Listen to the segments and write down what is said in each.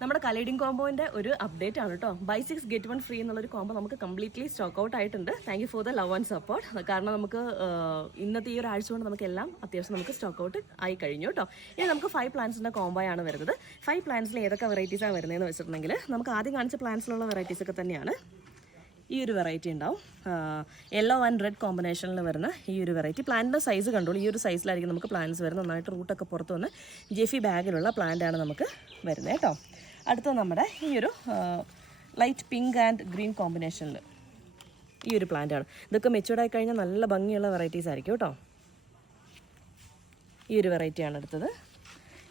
നമ്മുടെ കലേഡിംഗ് കോമ്പോൻ്റെ ഒരു അപ്ഡേറ്റ് ആണ് കേട്ടോ. ബൈ 6 get 1 ഫ്രീ എന്നുള്ളൊരു കോമ്പോ നമുക്ക് കംപ്ലീറ്റ്ലി സ്റ്റോക്ക് ഔട്ട് ആയിട്ടുണ്ട്. Thank you for the love and support. കാരണം നമുക്ക് ഇന്നത്തെ ഈ ഒരു ആഴ്ച കൊണ്ട് നമുക്ക് എല്ലാം അത്യാവശ്യം നമുക്ക് സ്റ്റോക്ക് ഔട്ട് ആയി കഴിഞ്ഞു കേട്ടോ. ഇനി നമുക്ക് 5 പ്ലാന്റ്സിൻ്റെ കോമ്പോയാണ് വരുന്നത്. 5 പ്ലാന്റ്സിൽ ഏതൊക്കെ വെറൈറ്റീസാണ് വരുന്നതെന്ന് വെച്ചിട്ടുണ്ടെങ്കിൽ നമുക്ക് ആദ്യം കാണിച്ച പ്ലാന്റ്സിലുള്ള വെറൈറ്റീസൊക്കെ തന്നെയാണ്. ഈ ഒരു വെറൈറ്റി ഉണ്ടാവും, യെല്ലോ ആൻഡ് റെഡ് കോമ്പിനേഷനിൽ വരുന്ന ഈ ഒരു വെറൈറ്റി. പ്ലാന്റിൻ്റെ സൈസ് കണ്ടോളൂ, ഈ ഒരു സൈസിലായിരിക്കും നമുക്ക് പ്ലാന്റ്സ് വരുന്നത്. നന്നായിട്ട് റൂട്ടൊക്കെ പുറത്ത് വന്ന് ജെഫി ബാഗിലുള്ള പ്ലാന്റാണ് നമുക്ക് വരുന്നത് കേട്ടോ. അടുത്ത നമ്മുടെ ഈ ഒരു ലൈറ്റ് പിങ്ക് ആൻഡ് ഗ്രീൻ കോമ്പിനേഷനിൽ ഈ ഒരു പ്ലാന്റാണ്. ഇതൊക്കെ മെച്ചൂർഡായി കഴിഞ്ഞാൽ നല്ല ഭംഗിയുള്ള വെറൈറ്റീസ് ആയിരിക്കും കേട്ടോ. ഈ ഒരു വെറൈറ്റിയാണ് അടുത്തത്.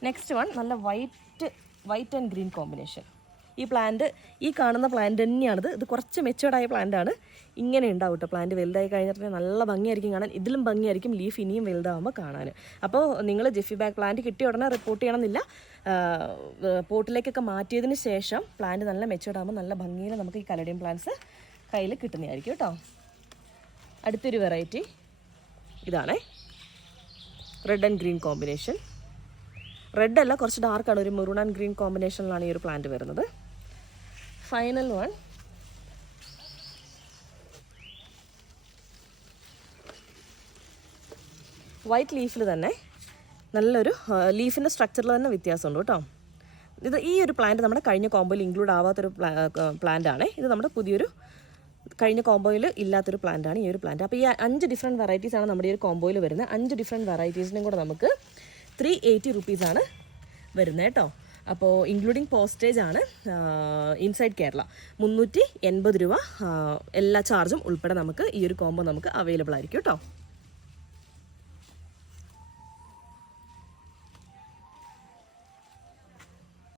നെക്സ്റ്റ് വൺ നല്ല വൈറ്റ് ആൻഡ് ഗ്രീൻ കോമ്പിനേഷൻ. ഈ പ്ലാന്റ്, ഈ കാണുന്ന പ്ലാന്റ് തന്നെയാണിത്. ഇത് കുറച്ച് മെച്ചൂർഡായ പ്ലാന്റാണ്. ഇങ്ങനെ ഉണ്ടാവും കേട്ടോ. പ്ലാന്റ് വലുതായി കഴിഞ്ഞിട്ട് നല്ല ഭംഗിയായിരിക്കും കാണാൻ. ഇതിലും ഭംഗിയായിരിക്കും ലീഫ് ഇനിയും വലുതാകുമ്പോൾ കാണാൻ. അപ്പോൾ നിങ്ങൾ ജെഫി ബാഗ് പ്ലാന്റ് കിട്ടിയ ഉടനെ റിപ്പോർട്ട് ചെയ്യണമെന്നില്ല. പോട്ടിലേക്കൊക്കെ മാറ്റിയതിന് ശേഷം പ്ലാന്റ് നല്ല മെച്ചൂർഡാകുമ്പോൾ നല്ല ഭംഗിയിൽ നമുക്ക് ഈ കലേഡിയം പ്ലാന്റ്സ് കയ്യിൽ കിട്ടുന്നതായിരിക്കും കേട്ടോ. അടുത്തൊരു വെറൈറ്റി ഇതാണേ, red and green combination. Red അല്ല, കുറച്ച് ഡാർക്കാണ്. ഒരു മെറൂൺ ആൻഡ് ഗ്രീൻ കോമ്പിനേഷനിലാണ് ഈ ഒരു പ്ലാന്റ് വരുന്നത്. ഫൈനൽ വൺ വൈറ്റ് ലീഫിൽ തന്നെ നല്ലൊരു ലീഫിൻ്റെ സ്ട്രക്ചറിൽ തന്നെ വ്യത്യാസമുണ്ട് കേട്ടോ. ഇത് ഈ ഒരു പ്ലാന്റ് നമ്മുടെ കഴിഞ്ഞ കോമ്പോയിൽ ഇൻക്ലൂഡ് ആവാത്തൊരു പ്ലാന്റ് ആണ്. ഇത് നമ്മുടെ പുതിയൊരു കഴിഞ്ഞ കോമ്പോയിൽ ഇല്ലാത്തൊരു പ്ലാന്റാണ് ഈ ഒരു പ്ലാന്റ്. അപ്പോൾ ഈ 5 ഡിഫറെൻറ്റ് വെറൈറ്റീസാണ് നമ്മുടെ ഈ ഒരു കോമ്പോയിൽ വരുന്നത്. 5 ഡിഫറെൻറ്റ് വെറൈറ്റീസിനും കൂടെ നമുക്ക് 380 റുപ്പീസാണ് വരുന്നത് കേട്ടോ. അപ്പോൾ ഇൻക്ലൂഡിങ് പോസ്റ്റേജ് ആണ്. ഇൻസൈഡ് കേരള 380 രൂപ എല്ലാ ചാർജും ഉൾപ്പെടെ നമുക്ക് ഈ ഒരു കോംബോ നമുക്ക് അവൈലബിൾ ആയിരിക്കും കേട്ടോ.